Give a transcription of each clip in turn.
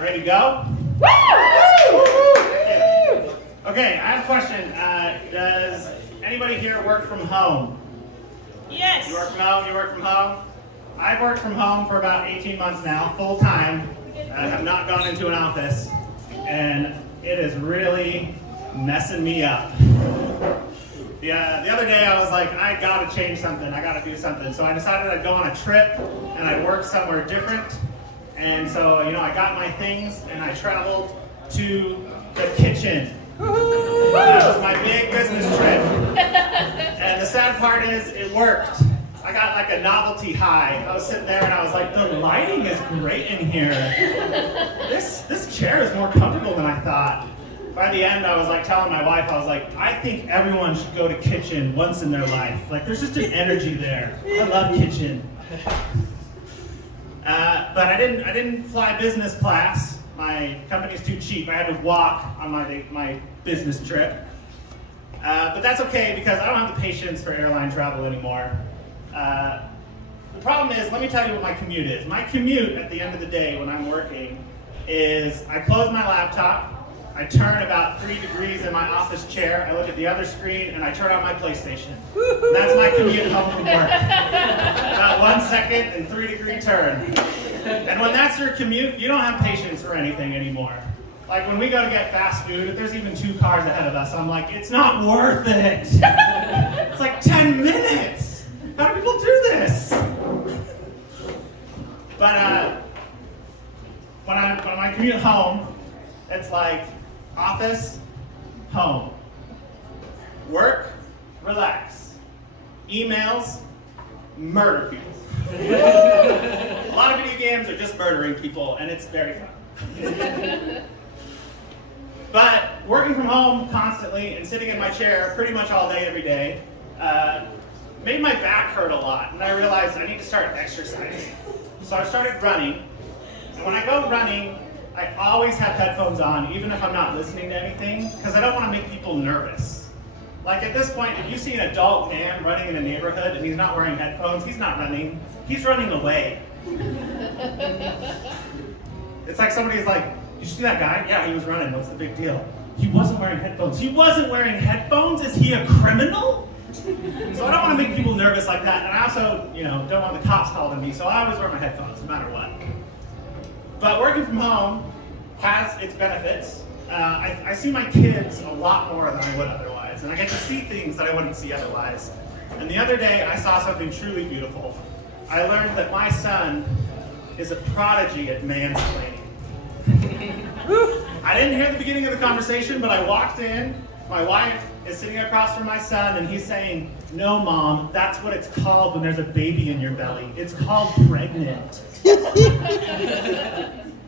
ready to go? Woo! Okay, I have a question. Does anybody here work from home? Yes. You work from home? You work from home? I've worked from home for about 18 months now, full time. I have not gone into an office, and it is really messing me up. The other day I was like, I gotta change something, I gotta do something. So I decided I'd go on a trip and I'd work somewhere different. And so, I got my things and I traveled to the kitchen. That was my big business trip. And the sad part is, it worked. I got like a novelty high. I was sitting there and I was like, the lighting is great in here. This chair is more comfortable than I thought. By the end, I was like telling my wife, I was like, I think everyone should go to kitchen once in their life. Like, there's just an energy there. I love kitchen. But I didn't fly business class. My company's too cheap. I had to walk on my business trip. But that's okay because I don't have the patience for airline travel anymore. The problem is, let me tell you what my commute is. My commute at the end of the day when I'm working is I close my laptop, I turn about 3 degrees in my office chair, I look at the other screen, and I turn on my PlayStation. That's my commute home from work. About 1 second and 3-degree turn. And when that's your commute, you don't have patience for anything anymore. Like when we go to get fast food, if there's even 2 cars ahead of us, I'm like, it's not worth it. It's like 10 minutes. How do people do this? But when I commute home, it's like office, home. Work, relax. Emails, murder people. A lot of video games are just murdering people, and it's very fun. But working from home constantly and sitting in my chair pretty much all day, every day, made my back hurt a lot, and I realized I need to start exercising. So I started running, and when I go running, I always have headphones on, even if I'm not listening to anything, because I don't want to make people nervous. Like at this point, if you see an adult man running in a neighborhood and he's not wearing headphones, he's not running, he's running away. It's like somebody's like, did you see that guy? Yeah, he was running, what's the big deal? He wasn't wearing headphones. He wasn't wearing headphones? Is he a criminal? So I don't want to make people nervous like that, and I also, don't want the cops calling me, so I always wear my headphones, no matter what. But working from home has its benefits. I see my kids a lot more than I would otherwise, and I get to see things that I wouldn't see otherwise. And the other day, I saw something truly beautiful. I learned that my son is a prodigy at mansplaining. I didn't hear the beginning of the conversation, but I walked in, my wife is sitting across from my son, and he's saying, "No, Mom, that's what it's called when there's a baby in your belly. It's called pregnant."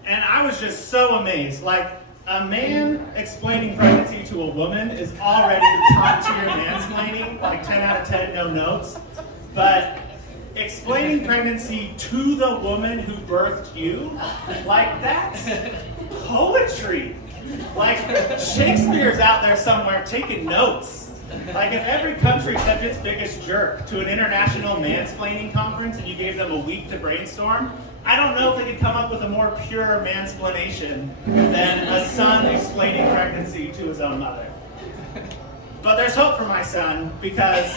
And I was just so amazed. Like, a man explaining pregnancy to a woman is already top tier mansplaining, like 10 out of 10, no notes. But explaining pregnancy to the woman who birthed you, like that's poetry. Like Shakespeare's out there somewhere taking notes. Like if every country sent its biggest jerk to an international mansplaining conference and you gave them a week to brainstorm, I don't know if they could come up with a more pure mansplanation than a son explaining pregnancy to his own mother. But there's hope for my son because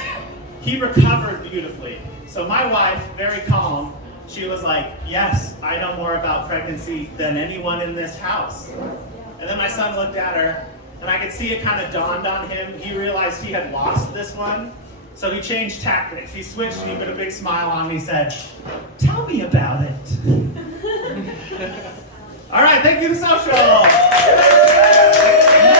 he recovered beautifully. So my wife, very calm, she was like, "Yes, I know more about pregnancy than anyone in this house." And then my son looked at her, and I could see it kind of dawned on him. He realized he had lost this one. So he changed tactics. He switched and he put a big smile on and he said, "Tell me about it." All right, thank you to Social.